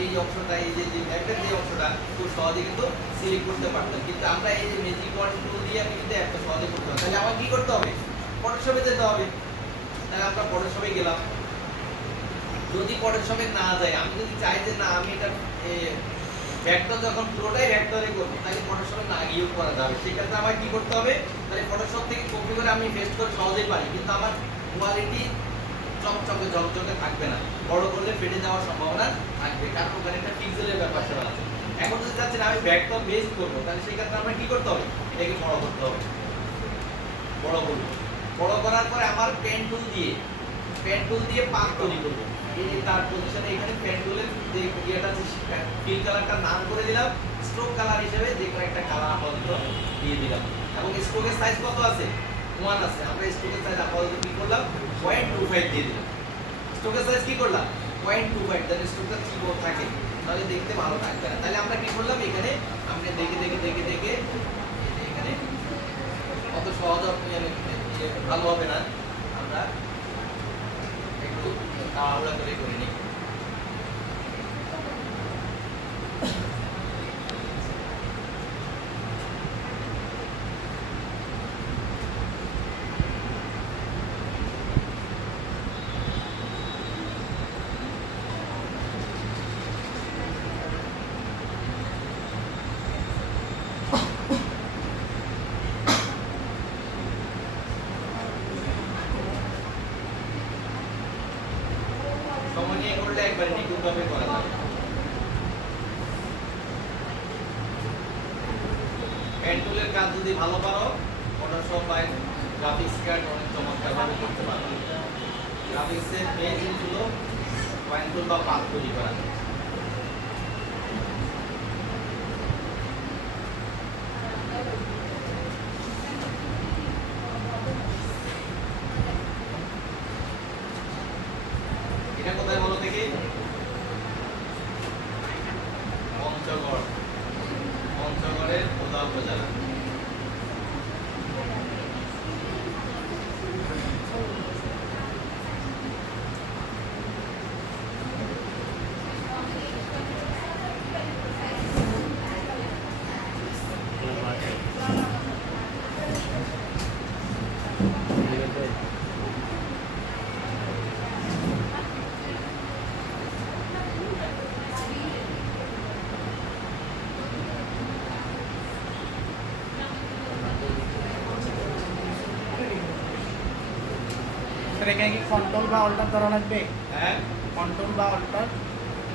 এই অংশটা, এই যে ম্যাপের যে অংশটা খুব সহজে কিন্তু সিলেক্ট করতে পারতাম, কিন্তু আমরা এই যে ম্যাজিক ওয়ান টুল দিয়ে আমি কিন্তু এত সহজে করতে পারবো। তাহলে আমার কি করতে হবে? ফটোশপে যেতে হবে। তাহলে আমরা ফটোশপে গেলাম। যদি ফটোশপে না যায়, আমি যদি চাই যে না আমি এটা ভেক্টর যখন পুরোটাই ভেক্টরে করব, তাহলে ফটোশপে না গিয়েও করা যাবে। সেক্ষেত্রে আমার কি করতে হবে? তাহলে ফটোশপ থেকে কপি করে আমি পেস্ট করে সহজেই পারি, কিন্তু আমার কোয়ালিটি চকচকে ঝকঝকে থাকবে না, বড় করলে ফেটে যাওয়ার সম্ভাবনা থাকবে, কারণ ওখানে একটা পিক্সেলের ব্যাপার সেটা আছে। এখন যদি চাচ্ছেন আমি ভেক্টর বেস করব, তাহলে সেক্ষেত্রে আমরা কি করতে হবে? এটাকে বড় করতে হবে। বড় করব, বড় করার পরে আমার পেন টুল দিয়ে পাথ তৈরি করব। এই যে তার পজিশনে এখানে পেন টুলের যে ইয়েটা আছে, ফিল কালারটা নাম করে দিলাম, স্ট্রোক কালার হিসেবে যে কোনো একটা কালার আপাতত দিয়ে দিলাম। এবং স্ট্রোকের সাইজ কত আছে? 1 আছে। আমরা স্ট্রোকের সাইজ আপাতত কি করলাম? 0.25 দিয়ে দিলাম। স্ট্রোকের সাইজ কি করলাম? 0.25। তাহলে স্ট্রোকটা ঠিক থাকে, তাহলে দেখতে ভালো থাকবে না। তাহলে আমরা কি করলাম? এখানে আমরা দেখে এখানে অত সহজ ভালো হবে না, আমরা একটু তাড়াহুড়া করে নিই। সময় নিয়ে করলে একবার নিখুঁতভাবে করা যাবে। পেন টুলের কাজ যদি ভালো পারো, ফটোশপ বা গ্রাফিক্স কার্ড অনেক চমৎকারভাবে করতে পারো। গ্রাফিক্সের মেইন জিনিস হলো পয়েন্ট টুল বা পাথ তৈরি করা। এটা কোথায় বলো দেখি? পঞ্চগড়ের বোদা উপজেলা। এখানে কি কন্ট্রোল বা অল্টার করা লাগবে? হ্যাঁ, কন্ট্রোল বা অল্টার?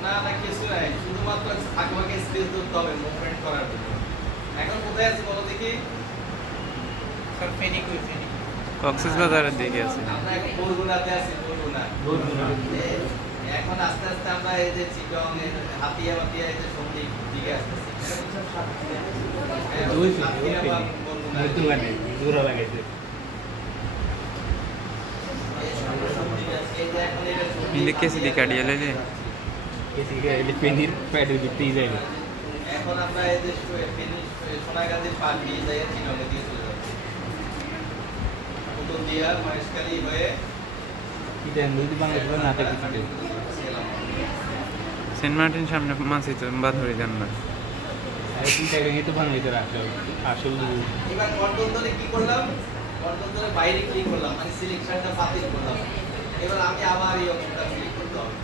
না কিছু নাই, শুধুমাত্র আগে স্পেস ধরতে হবে মুভমেন্ট করার জন্য। এখন কোথায় আছি বলো দেখি? Sir fennec. কক্সবাজারের দিকে আছে। আমরা এখন বরগুনাতে আছি। বরগুনা। এখন আস্তে আস্তে আমরা এই যে চিটং, হাতিয়া এই যে সন্দ্বীপ দিকে আসতেছি। দূর লাগাইছে কেসি দিকে কাটিয়ে লেলে পেনির প্যাডের ভিতরেই যাবে। এখন আমরা এই যে সোনাগাছির পার দিয়ে যাই, চিটংয়ে দিয়ে চলে যাচ্ছি। উত্তরদিয়া মহেশখালী হয়ে এটা যদি বাংলাদেশ না থাকে কিছু সেন্ট মার্টিন সামনে মাছি তো বাদ হয়ে যান না। তিনটা ভেঙে তো বাংলাদেশের আসল এবার কন্ট্রোল ধরে কি করলাম? কন্ট্রোল ধরে বাইরে ক্লিক করলাম, মানে সিলেকশনটা বাতিল করলাম। এবার আমি আবার এই অপশনটা ক্লিক করতে হবে।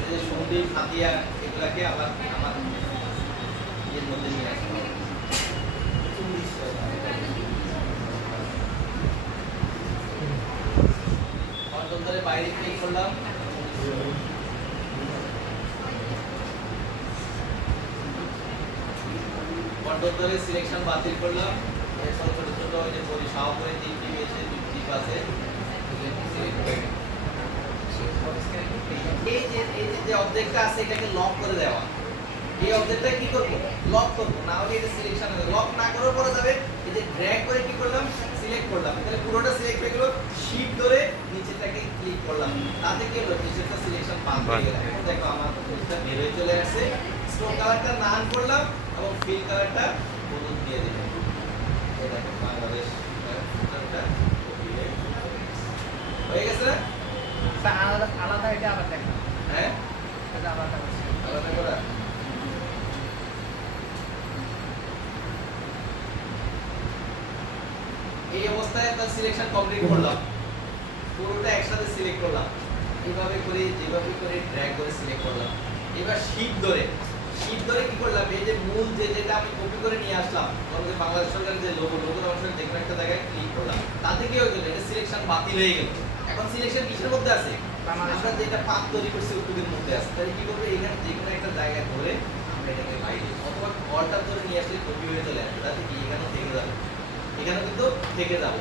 এই যে সন্দ্বীপ, হাতিয়া এগুলাকে আবার আমার এর মধ্যে নিয়ে আসতে হবে। কন্ট্রোল ধরে বাইরে ক্লিক করলাম। কন্ট্রোল ধরে সিলেকশন বাতিল করলাম। এরপর ছোট ছোট ওই যে পরিসংখ্যান করে দ্বীপ এসে দ্বীপ আছে, এই যে অবজেক্টটা আছে এটাকে লক করে দেওয়া। এই অবজেক্টটা কি করব? লক করব, না হলে এটা সিলেকশন হবে। লক না করার পরে যাবে, এই যে ড্র্যাগ করে কি করলাম? সিলেক্ট করলাম। তাহলে পুরোটা সিলেক্ট হয়ে গেল। শিফট ধরে নিচেটাকে ক্লিক করলাম, তাতে কি হলো? নিচেরটা সিলেকশন পাস হয়ে গেল। এখন দেখো আমার এটা বের হয়ে চলে আসছে। স্ট্রোক কালারটা নান করলাম এবং ফিল কালারটা হলুদ দিয়ে দিলাম। এই দেখো বাংলাদেশ কালারটা হয়ে গেছে না? আলাদা এটা আবার দেখা। হ্যাঁ, এটা আলাদা আছে। আলাদা করা। এই অবস্থায় একটা সিলেকশন কমপ্লিট করলাম, পুরোটা একসাথে সিলেক্ট করলাম, এইভাবে করে যেভাবে করে ড্র্যাগ করে সিলেক্ট করলাম। এবার শিপ ধরে কি করলাম, এই যে মূল যেটা আমি কপি করে নিয়ে আসলাম, ধরো যে বাংলাদেশ সরকারের যে লোগো অংশের যে কোনো একটা জায়গায় ক্লিক করলাম, তাতে কি হয়ে গেল, এটা সিলেকশন বাতিল হয়ে গেল। এখন সিলেকশন কিসের মধ্যে আছে, আমরা যেটা পাথ তৈরি করছি ওটুকুর মধ্যে আছে। তাহলে কি করবে, এখানে যে কোনো একটা জায়গায় ধরে আমরা এটাকে বাইরে অথবা অল্টার ধরে নিয়ে আসলে কপি হয়ে চলে আসবে, তাতে কি এখানেও থেকে যাবে, এখানে কিন্তু থেকে যাবে।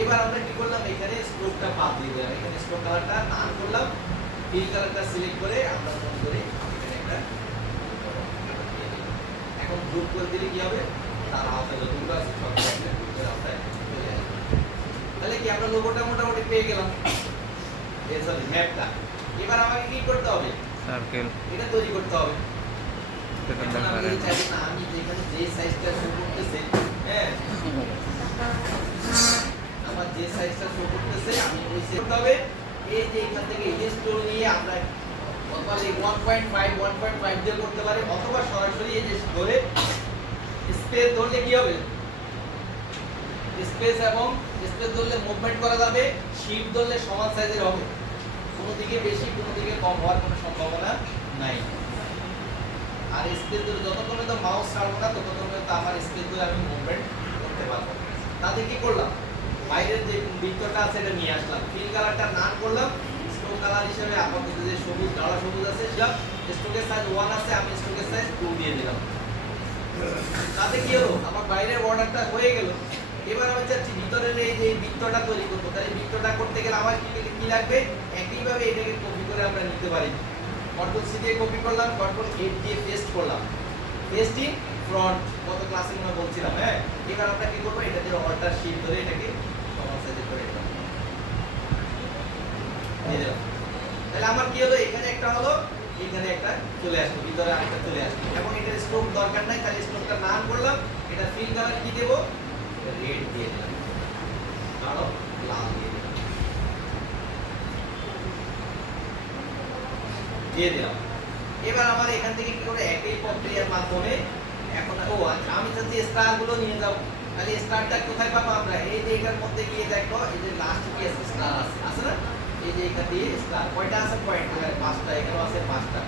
এবার আমরা কি করলাম, এখানে স্ট্রোকটা বাদ দিয়ে দিলাম, এখানে স্ট্রোক কালারটা নান করলাম, ফিল কালারটা সিলেক্ট করে আমরা মন করে এখানে একটা এখন গ্রুপ করে দিলে কি হবে, তার আওতায় যতগুলো আছে সব একটা গ্রুপের আওতায় চলে আসবে। তাহলে কি আমরা লোগোটা মোটামুটি পেয়ে গেলাম, এই সরি ম্যাপটা। এবার আমাকে কি করতে হবে, সার্কেল এটা তৈরি করতে হবে। সেটা এখন আমি দেখার এই চাইবো না, আমি যেখানে যে সাইজটা শো করতেছে, হ্যাঁ আমার যে সাইজটা শো করতেছে আমি ওই সেট করতে হবে। এই যে এখান থেকে ইমেজ টুল নিয়ে আমরা অথবা 1.5 দিয়ে করতে পারি, অথবা সরাসরি এই যে ধরে স্পেস ধরলে কি হবে, স্পেস এবং স্পেস ধরলে মুভমেন্ট করা যাবে, শিফট ধরলে সমান সাইজের হবে, কোনো দিকে বেশি কোনো দিকে কম হওয়ার কোনো সম্ভাবনা নাই। আর স্পেস ধরে যতক্ষণ পর্যন্ত মাউস ছাড়বো না ততক্ষণ পর্যন্ত আমার স্পেস ধরে আমি মুভমেন্ট করতে পারবো। তাতে কি করলাম, বাইরের যে বৃত্তটা আছে এটা নিয়ে আসলাম, ফিল কালারটা নান করলাম, স্ট্রোক কালার হিসেবে আপাতত যে সবুজ গাঢ় সবুজ আছে সেটা স্ট্রোকের সাইজ 1 আছে, আমি স্ট্রোকের সাইজ 2 দিয়ে দিলাম। তাতে কি হলো, আমার বাইরের বর্ডারটা হয়ে গেল। এবার আমি চাচ্ছি ভিতরের এই যে বৃত্তটা তৈরি করব, তাহলে বৃত্তটা করতে গেলে আমার কি লাগবে, একইভাবে এটাকে কপি করে আমরা নিতে পারি। কন্ট্রোল সি দিয়ে কপি করলাম, কন্ট্রোল 8 দিয়ে পেস্ট করলাম, পেস্টিং ফ্রন্ট কত ক্লাসে আমরা বলছিলাম। হ্যাঁ এবার আমরা কি করব, এটা দিয়ে অল্টার শিফট ধরে এটাকে সমান সাইজে করে দিলাম, দিয়ে দিলাম। তাহলে আমার কি হলো, এখানে একটা হলো, এখানে একটা চলে আসলো, ভিতরে আরেকটা চলে আসলো। এখন এটার স্ট্রোক দরকার নাই, তাহলে স্ট্রোকটা নান করলাম, এটা ফিল কালার কি দেব, রেড দিয়ে দিলাম, কালো লাল দিয়ে দিলাম, দিয়ে দিলাম। এবার আমার এখান থেকে কি করে একই প্রক্রিয়ার মাধ্যমে এখন আমি চাচ্ছি স্টার গুলো নিয়ে যাব। তাহলে স্টারটা কোথায় পাবো আমরা, এই যে এটার মধ্যে গিয়ে দেখো, এই যে লাস্ট কি আছে, স্টার আছে না, এই যে এখান দিয়ে স্টার কয়টা আছে, পয়েন্ট 5টা, এখানেও আছে 5টা,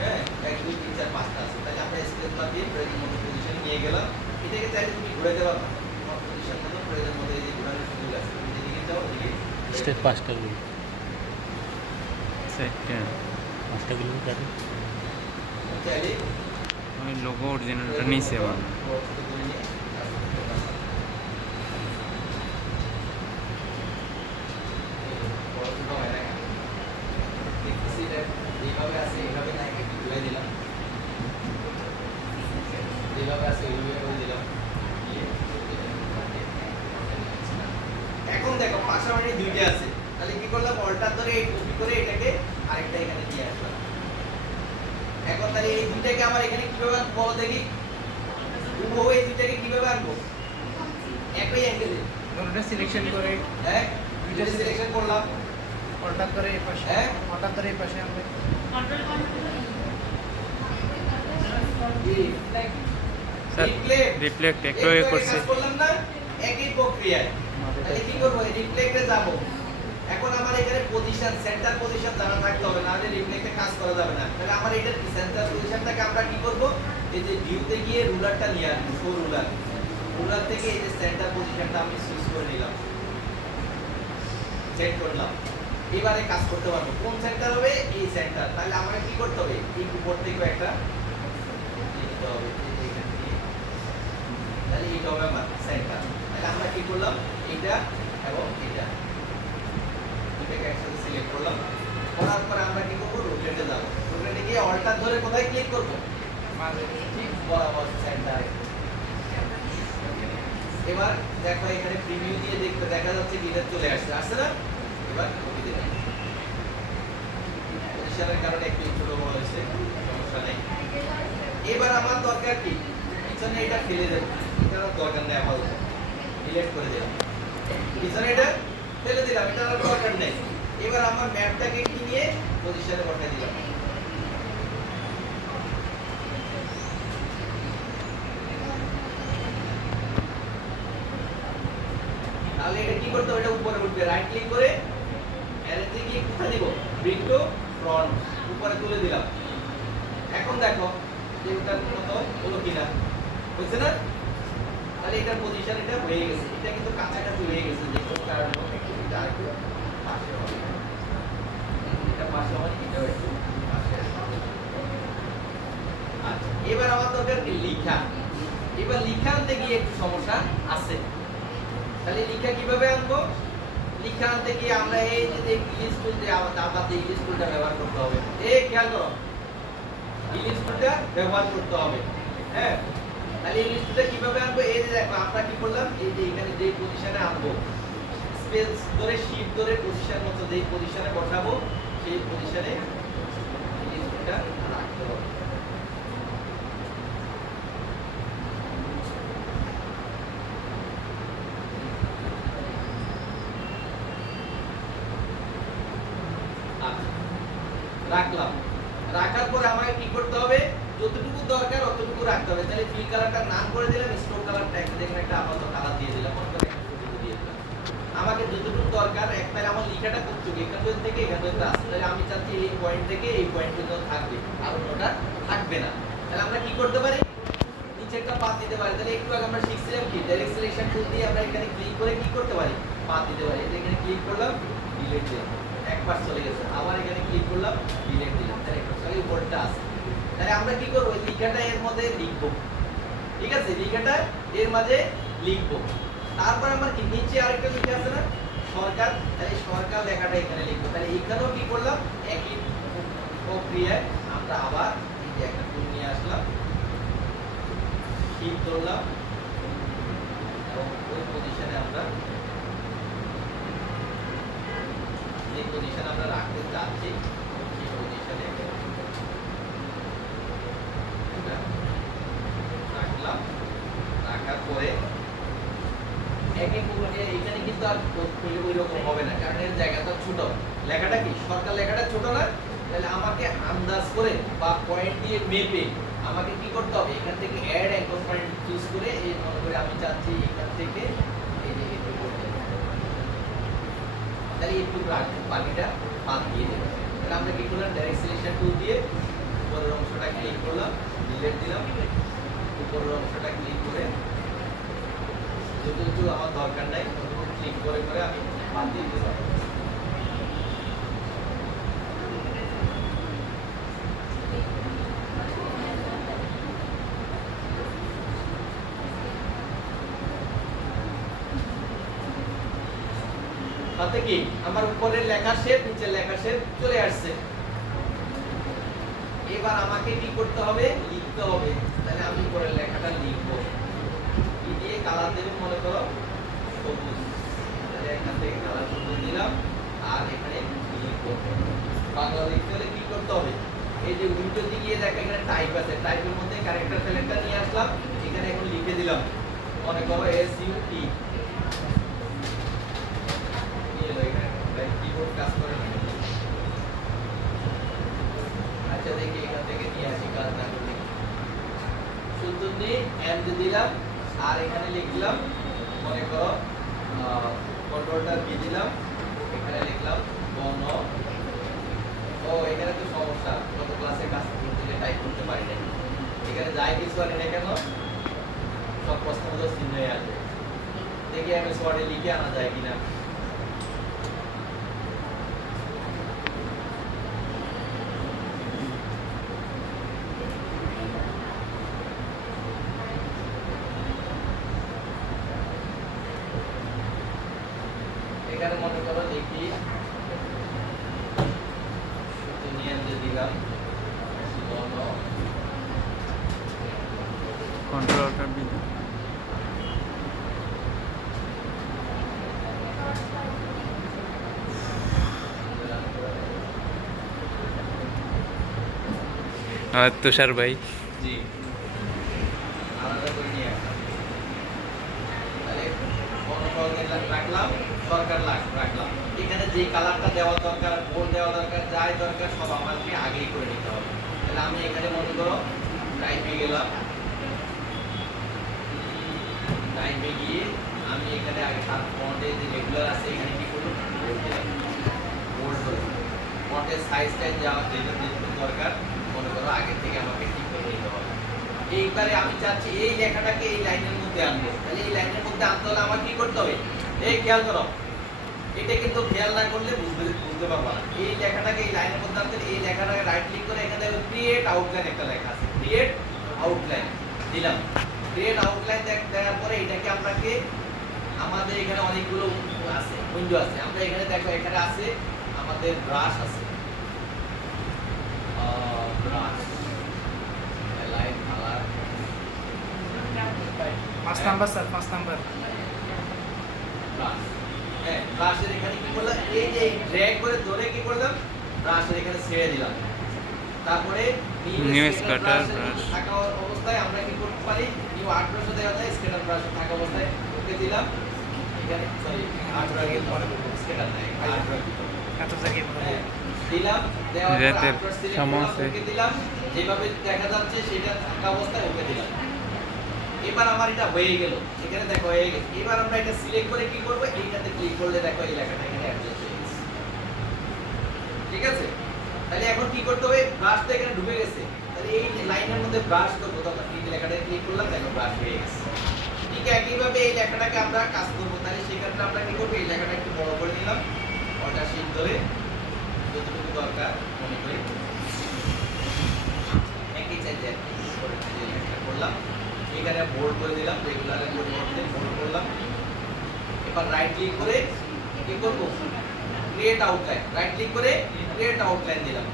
হ্যাঁ 1 2 3 4 5টা আছে। তাহলে আমরা স্পেসটা দিয়ে প্রয়োজন মতো পজিশনে নিয়ে গেলাম, এটাকে চাইলে তুমি ঘুরে দেওয়া তোমার পজিশন মতো প্রয়োজন মতো এই যে ঘোরানোর সুযোগ আছে, তুমি যেদিকে যাও ওদিকে স্টেপ 5টা গুলো সেটা 5টা গুলো কাটে। চাইলে ওই লোগো অরিজিনালটা নিচে মানে এখন দেখো পাশাপাশি দুইটা আছে, তাহলে কি করলাম, অল্টার ধরে এই কপি করে এটাকে আরেকটা এখানে নিয়ে আসলাম। এখন তাহলে এই দুইটাকে আমার এখানে কিভাবে আনবো বলো দেখি, হুবহু এই দুইটাকে কিভাবে আনবো, একই অ্যাঙ্গেলে দুটোটা সিলেকশন করে হ্যাঁ দুইটা সিলেকশন করলাম, অল্টার ধরে এই পাশে, হ্যাঁ অল্টার ধরে এই পাশে আনবে। স্যার রিফ্লেক্ট একটু এ করছি, করলাম না, একই প্রক্রিয়ায়। তাহলে কি করবো, রিফ্লেক্টে যাব। এখন আমার এখানে পজিশন, সেন্টার পজিশন জানা থাকতে হবে, না হলে রিফ্লেক্টে কাজ করা যাবে না। তাহলে আমার এটা সেন্টার পজিশনটাকে আমরা কি করব, এই যে ভিউতে গিয়ে রুলারটা নিয়ে আসবো, শো রুলার, রুলার থেকে এই যে সেন্টার পজিশনটা আমি সুইচ করে নিলাম, সেট করলাম। এবারে কাজ করতে পারবো, কোন সেন্টার হবে, এই সেন্টার। তাহলে আমাকে কি করতে হবে, এই উপর থেকে একটা নিতে হবে, এইখান থেকে, তাহলে এটা হবে আমার সেন্টার। তাহলে আমরা কি করলাম, এটা এবং এটা দুটোকে একসাথে সিলেক্ট করলাম, করার পরে আমরা কি করবো, রোটেটে যাব, রোটেটে গিয়ে অল্টার ধরে কোথায় ক্লিক করব, ঠিক বরাবর সেন্টারে। এবার দেখো এখানে প্রিভিউ দিয়ে দেখতে দেখা যাচ্ছে কি এটা চলে আসছে, আসছে না, এবার কপি দিলাম, পজিশনের কারণে একটু ছোট বড় হয়েছে, সমস্যা নেই। এবার আমার দরকার কি, পিছনে এটা ফেলে দেব, এটা দরকার নেই, আপাতত ডিলিট করে দিলাম, পিছনে এটা ফেলে দিলাম, এটা আর দরকার নেই। এবার আমার ম্যাপটাকে কি নিয়ে পজিশনে বসাই দিলাম, শিফটে রাইট ক্লিক করে অ্যারেতে গিয়ে কোথায় দিব ব্রিং টু ফ্রন্ট উপরে তুলে দিলাম। এখন দেখো যে ওটার মতো হলো কিনা, বুঝছে না? তাহলে এটার পজিশন এটা হয়ে গেছে, এটা কিন্তু কাছাকাছি হয়ে গেছে, যে কোনো কারণে এটা একটু পাশে হবে, এটা পাশে হবে, এটাও একটু পাশে হবে। আচ্ছা, এবার আমার দরকার কি লিখা। এবার লিখা আনতে গিয়ে একটু সমস্যা আছে। তাহলে লিখা কিভাবে আনবো? লিখা আনতে গিয়ে আমরা এই যে ইংলিশ টুল যে আমাদের ইংলিশ টুলটা ব্যবহার করতে হবে। এই খেয়াল করো, ইংলিশ টুলটা ব্যবহার করতে হবে। হ্যাঁ, তাহলে ইংলিশ টুলটা কিভাবে আনবো? এই যে দেখো আমরা কি করলাম, এই যে এখানে যে পজিশনে আনবো, স্পেস ধরে শিফট ধরে পজিশন মতো যেই পজিশনে বসাবো সেই পজিশনে ইংলিশ টুলটা রাখতে হবে। রাখলাম, রাখার পরে আমাকে কি করতে হবে? যতটুকু দরকার অতটুকু রাখতে হবে। তাহলে ফিল কালারটা নাম করে দিলাম, স্ট্রোক কালারটা দেখেন একটা আপাতত কালার দিয়ে দিলাম, দিয়ে দিলাম। আমাকে যতটুকু দরকার, এক তাহলে আমার লেখাটা করতে এখান থেকে এখান পর্যন্ত আসছে, তাহলে আমি চাচ্ছি এই পয়েন্ট থেকে এই পয়েন্ট পর্যন্ত থাকবে, আর ওটা থাকবে না। তাহলে আমরা কি করতে পারি? নিচে একটা পাত দিতে পারি। তাহলে একটু আগে আমরা শিখছিলাম কি, ডাইরেক্ট সিলেকশন টুল দিয়ে আমরা এখানে ক্লিক করে কি করতে পারি? পাত দিতে পারি। এখানে ক্লিক করলাম, ডিলিট দিলাম, একবার চলে গেছে। আবার এখানে ক্লিক করলাম, ডিলিট দিলাম, তাহলে একবার চলে উপরটা আছে। তাহলে আমরা কি করব? এই লেখাটা এর মধ্যে লিখব, ঠিক আছে? লেখাটা এর মাঝে লিখব। তারপর আমার কি নিচে আরেকটা লেখা আছে না, সরকার, তাহলে সরকার লেখাটা এখানে লিখব। তাহলে এখানেও কি করলাম? একই প্রক্রিয়ায় আমরা আবার এই যে একটা টুল নিয়ে আসলাম, শিফট ধরলাম এবং ওই পজিশনে আমরা যে পজিশন আমরা রাখতে চাচ্ছি সেই পজিশনে রাখলাম। রাখার পরে একই এখানে কিন্তু আর ওই রকম হবে না, কারণ এর জায়গাটা ছোট। লেখাটা কি সরকার লেখাটা ছোট না, তাহলে আমাকে আন্দাজ করে বা পয়েন্ট দিয়ে মেপে আমাকে কি করতে হবে? এখান থেকে অ্যাড অ্যাঙ্কর পয়েন্ট চুজ করে এই মনে করে আমি চাচ্ছি এখান থেকে এই যে একটু করতে, তাহলে একটু বাকিটা বাদ দিয়ে দেবো। তাহলে আমরা কি করলাম? ডাইরেক্ট সিলেকশন টুল দিয়ে উপরের অংশটা ক্লিক করলাম, ডিলিট দিলাম, উপরের অংশটা ক্লিক করে যতটুকু আমার দরকার নাই ততটুকু ক্লিক করে করে আমি বাদ দিয়ে দিতে পারবো। তাতে কি আমার উপরের লেখা শেপ, নিচের লেখা শেপ চলে আসছে। এবার আমাকে কি করতে হবে? লিখতে হবে। তাহলে আমি উপরের লেখাটা লিখবো, কি দিয়ে কালার দেব? মনে করো সবুজ, তাহলে এখান থেকে কালার সবুজ দিলাম, আর এখানে লিখবো। বাংলা লিখতে হলে কি করতে হবে? এই যে উল্টো দিকে গিয়ে দেখো এখানে টাইপ আছে, টাইপের মধ্যে ক্যারেক্টার সিলেক্টটা নিয়ে আসলাম, এখানে এখন লিখে দিলাম, মনে করো SUT। কিবোর্ড কাজ করে না, আচ্ছা দেখি এখান থেকে নিয়ে আসি, কাজ না করলে সুন্দর দিয়ে এন্ড দিলাম, আর এখানে লিখলাম মনে করো কন্ট্রোলটা দিয়ে দিলাম, এখানে লিখলাম বন। ও এখানে তো সমস্যা, গত ক্লাসে কাজ করতে টাইপ করতে পারি না, এখানে যাই কিছু আনি না কেন সব প্রশ্নগুলো চিহ্ন হয়ে আসবে। দেখি আমি ওয়ার্ডে লিখে আনা যায় কিনা। এখানে মনে করো দেখি দিলাম কন্ট্রোল অল্টার বি। তুষার ভাই জি আলাদা করে নিয়ে আসলাম, তাহলে রাখলাম, সরকার রাখলাম। এখানে যে কালারটা দেওয়া দরকার, বোর্ড দেওয়া দরকার, যাই দরকার সব আমাকে আগেই করে নিতে হবে। তাহলে আমি এখানে মনে করো টাইপে গেলাম, টাইপে গিয়ে আমি এখানে আগে সাত ফন্টে যে রেগুলার আছে এখানে কি করবো? বোল্ড দিলাম, বোল্ড হলো। ফন্টের সাইজটা যেটা যেটুকু দরকার মনে করো আগে থেকে আমাকে ঠিক করে নিতে হবে। এইবারে আমি চাচ্ছি এই লেখাটাকে এই লাইনের মধ্যে আনবো, তাহলে এই লাইনের মধ্যে আনতে হলে আমার কি করতে হবে? এই খেয়াল করো, এটা কিন্তু খেয়াল না করলে বুঝতে পারবো না। এই লেখাটাকে এই লাইনের মধ্যে আনতে হলে এই লেখাটাকে রাইট ক্লিক করে এখানে দেখো ক্রিয়েট আউটলাইন একটা লেখা আছে, ক্রিয়েট আউটলাইন দিলাম। ক্রিয়েট আউটলাইন দেওয়ার পরে এটাকে আপনাকে আমাদের এখানে অনেকগুলো আছে, উইন্ডো আছে। আমরা এখানে দেখো এখানে আছে আমাদের ব্রাশ আছে, brush line colour 5 number sir, 5 number. Brush, হ্যাঁ ব্রাশের এখানে কি করলাম, এই যে ড্র্যাগ করে ধরে কি করলাম, ব্রাশের এখানে ছেড়ে দিলাম। তারপরে নিউ স্কেটার ব্রাশ থাকা অবস্থায় আমরা কি করতে পারি, নিউ আর্ট ব্রাশ দেওয়া যায়, স্কেটার ব্রাশ থাকা অবস্থায় ওকে দিলাম। এখানে সরি আর্ট ব্রাশ স্কেটার নাই, আর্ট ব্রাশ এত জায়গায় হ্যাঁ দিলাম, দেওয়ার পর যাতে আর্ট ব্রাশ সিলেক্ট সমস্ত ওকে দিলাম, যেভাবে দেখা যাচ্ছে সেটা থাকা অবস্থায় ওকে দিলাম। এবার আমার এটা হয়ে গেল, এখানে দেখো হয়ে গেছে। এবার আমরা এটা সিলেক্ট করে কি করব, এইটাতে ক্লিক করলে দেখো এই লেখাটা এখানে অ্যাডজাস্ট হয়ে গেছে। ঠিক আছে, তাহলে এখন কি করতে হবে, ব্রাশটা এখানে ঢুকে গেছে, তাহলে এই লাইনের মধ্যে ব্রাশ করব, তখন এই লেখাটা ক্লিক করলাম, দেখো ব্রাশ হয়ে গেছে। ঠিক একইভাবে এই লেখাটাকে আমরা কাজ করব, তাহলে সেক্ষেত্রে আমরা কি করব, এই লেখাটা একটু বড় করে নিলাম, ওটা শিট ধরে যতটুকু দরকার মনে করি একই চাইতে করে এই লেখাটা করলাম। এখানে বোল্ড করে দিলাম, রেগুলারের পরিবর্তে বোল্ড করলাম। এবার রাইট ক্লিক করে কি করব, ক্রিয়েট আউটলাইন, রাইট ক্লিক করে ক্রিয়েট আউটলাইন দিলাম।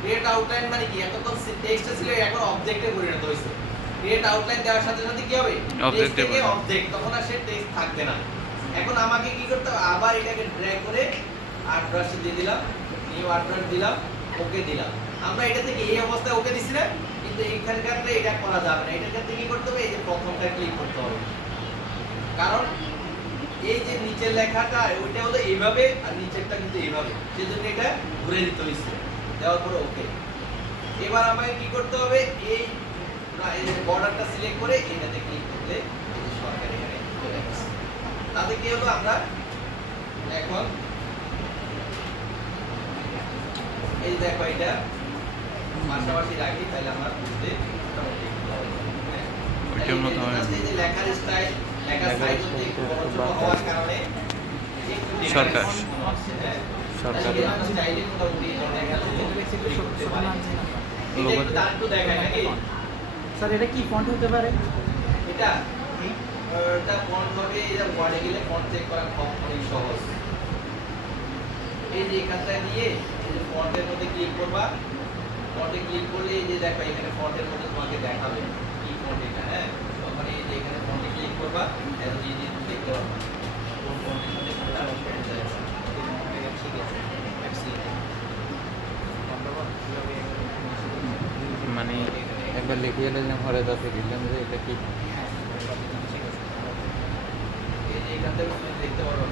ক্রিয়েট আউটলাইন মানে কি, এতক্ষণ টেক্সট ছিল এখন অবজেক্টে পরিণত হয়েছে। ক্রিয়েট আউটলাইন দেওয়ার সাথে সাথে কি হবে, টেক্সট থেকে অবজেক্ট, তখন আর সে টেক্সট থাকবে না। এখন আমাকে কি করতে হবে, আবার এটাকে ড্র্যাগ করে আর্ট ব্রাশ দিয়ে দিলাম, নিউ আর্ট ব্রাশ দিলাম, ওকে দিলাম। আমরা এটা থেকে এই অবস্থায় ওকে দিছি না, কিন্তু এইখানকার এটা করা যাবে না। এটার ক্ষেত্রে কি করতে হবে, এই যে প্রথমটা ক্লিক করতে হবে, কারণ এই যে নিচের লেখাটা ওইটা হলো এইভাবে আর নিচেরটা কিন্তু এইভাবে, সেজন্য এটা ঘুরে দিতে হইছে। দেওয়ার পরে ওকে। এবার আমাকে কি করতে হবে, এই বর্ডারটা সিলেক্ট করে এটাতে ক্লিক করলে এই যে সরকার এখানে চলে আসছে। তাতে কি হলো, আমরা এখন এই দেখো এটা পাশাপাশি রাখি, তাহলে আমরা বুঝতে মোটামুটি ওইটার মতো হয় এই যে লেখার স্টাইল, লেখার সাইজ হচ্ছে একটু বড় ছোট হওয়ার কারণে সরকার সরকার চাইলে মোটামুটি দেখা যাচ্ছে এটা একটু দাঁড়িয়ে দেখায় নাকি স্যার এটা কি ফন্ট হতে পারে? এটা এটা ফন্ট হবে, এটা ওয়ার্ডে গেলে ফন্ট চেক করা অনেক সহজ। এই যে এখানটা দিয়ে এই যে ফন্টের মধ্যে ক্লিক করবা, ফন্টে ক্লিক করলে এই যে দেখো এখানে ফন্টের মধ্যে তোমাকে দেখাবে কি ফন্ট এটা। হ্যাঁ, তখন এই যে এখানে ফন্টে ক্লিক করবা, এত দিয়ে দেখতে পারবা কোন ফন্টের মধ্যে কোনটা ফন্ট আছে। ঠিক আছে, মানে একবার লিখিয়ে নিলাম, পরে তাতে দিলাম যে এটা কি এই যে এখান থেকে দেখতে পারবা